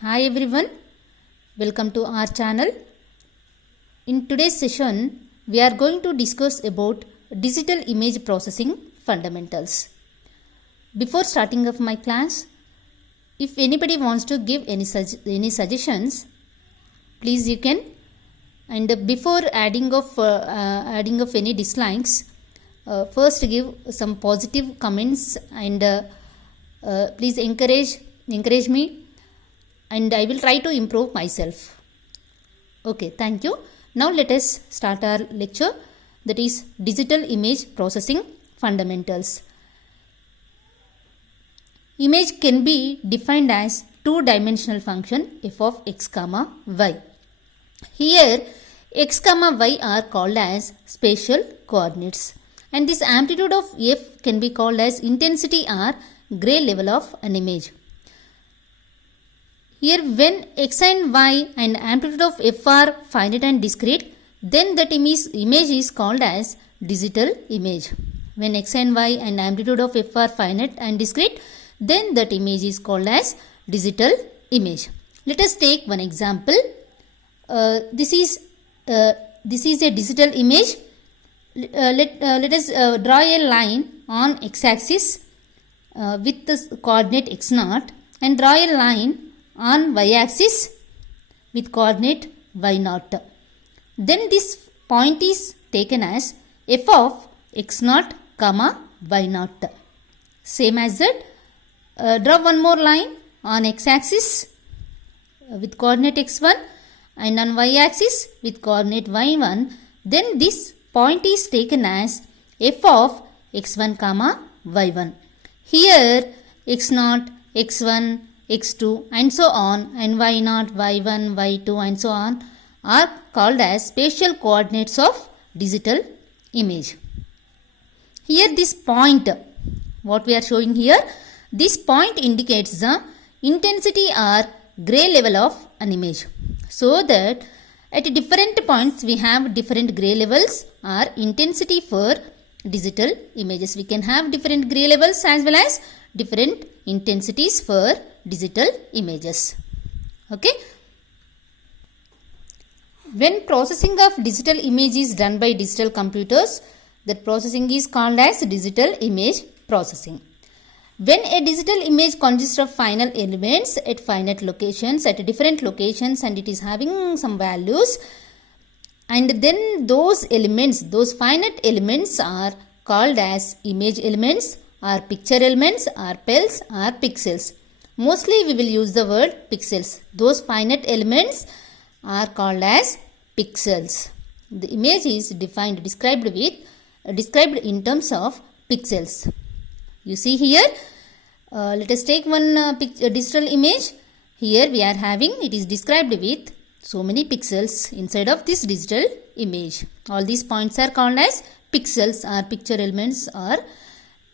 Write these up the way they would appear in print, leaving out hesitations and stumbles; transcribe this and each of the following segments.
Hi everyone, welcome to our channel. In today's session, we are going to discuss about digital image processing fundamentals. Before starting of my class, if anybody wants to give any suggestions, please you can. And before adding of any dislikes, first give some positive comments and please encourage me, and I will try to improve myself. Okay, thank you. Now let us start our lecture, that is digital image processing fundamentals. Image can be defined as two-dimensional function f of x comma y. Here x comma y are called as spatial coordinates, and this amplitude of f can be called as intensity or gray level of an image. Here when x and y and amplitude of f are finite and discrete, then that image is called as digital image. When x and y and amplitude of f are finite and discrete, then that image is called as digital image. Let us take one example. This is a digital image. Let us draw a line on x-axis with the coordinate x0 and draw a line on y-axis with coordinate y0. Then this point is taken as f of x0 comma y0. Same as that, draw one more line on x-axis with coordinate x1 and on y-axis with coordinate y1. Then this point is taken as f of x1 comma y1. Here x0, x1, x2 and so on, and y0, y1, y2 and so on are called as spatial coordinates of digital image. Here this point, what we are showing here, this point indicates the intensity or gray level of an image. So that at different points we have different gray levels or intensity for digital images. We can have different gray levels as well as different intensities for digital images. Okay. When processing of digital image is done by digital computers, that processing is called as digital image processing. When a digital image consists of finite elements at finite locations, at different locations, and it is having some values, and then those elements, those finite elements are called as image elements or picture elements or pels or pixels. Mostly we will use the word pixels. Those finite elements are called as pixels. The image is described in terms of pixels. You see here, let us take one digital image. Here we are having, it is described with so many pixels inside of this digital image. All these points are called as pixels or picture elements or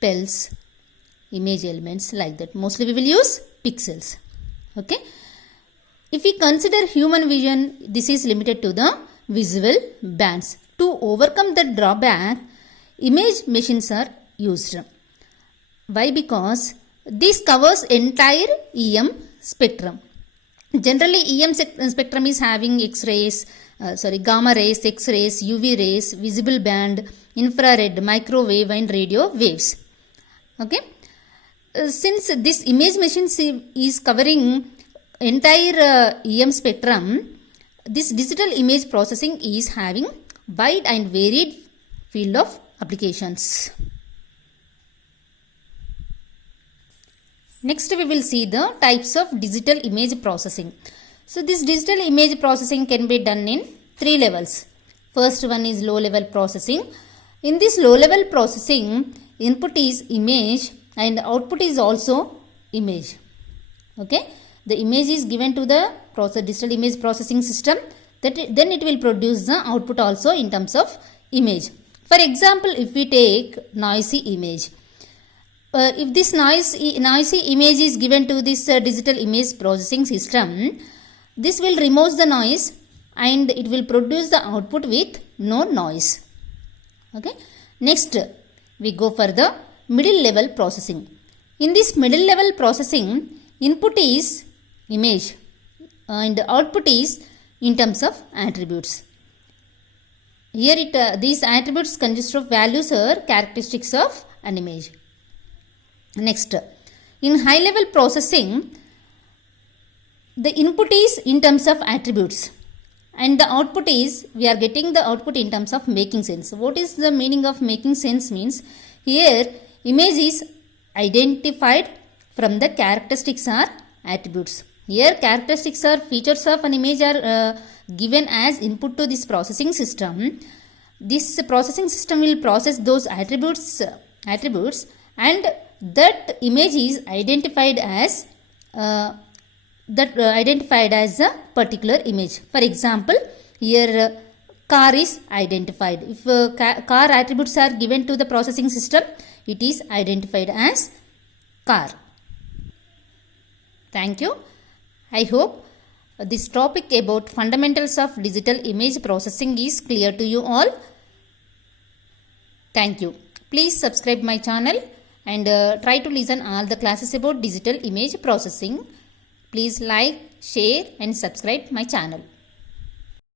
pels, image elements, like that. Mostly we will use pixels. Okay. If we consider human vision, this is limited to the visual bands. To overcome the drawback, image machines are used. Why? Because this covers entire EM spectrum. Generally EM spectrum is having X-rays, gamma rays, X-rays, UV rays, visible band, infrared, microwave and radio waves. Okay. Since this image machine is covering entire EM spectrum, this digital image processing is having wide and varied field of applications. Next we will see the types of digital image processing. So this digital image processing can be done in three levels. First one is low level processing. In this low level processing, input is image and output is also image. Okay. The image is given to the digital image processing system, then it will produce the output also in terms of image. For example, if we take noisy image, if this noisy image is given to this digital image processing system, this will remove the noise and it will produce the output with no noise. Okay. Next we go for the middle level processing. In this middle level processing, input is image and output is in terms of attributes. Here these attributes consist of values or characteristics of an image. Next, in high level processing, the input is in terms of attributes and the output is, we are getting the output in terms of making sense. What is the meaning of making sense means, here image is identified from the characteristics or attributes. Here characteristics or features of an image are given as input to this processing system. This processing system will process those attributes and that image is identified as a particular image. For example, here car is identified. If car attributes are given to the processing system, it is identified as car. Thank you. I hope this topic about fundamentals of digital image processing is clear to you all. Thank you. Please subscribe my channel and try to listen all the classes about digital image processing. Please like, share and subscribe my channel.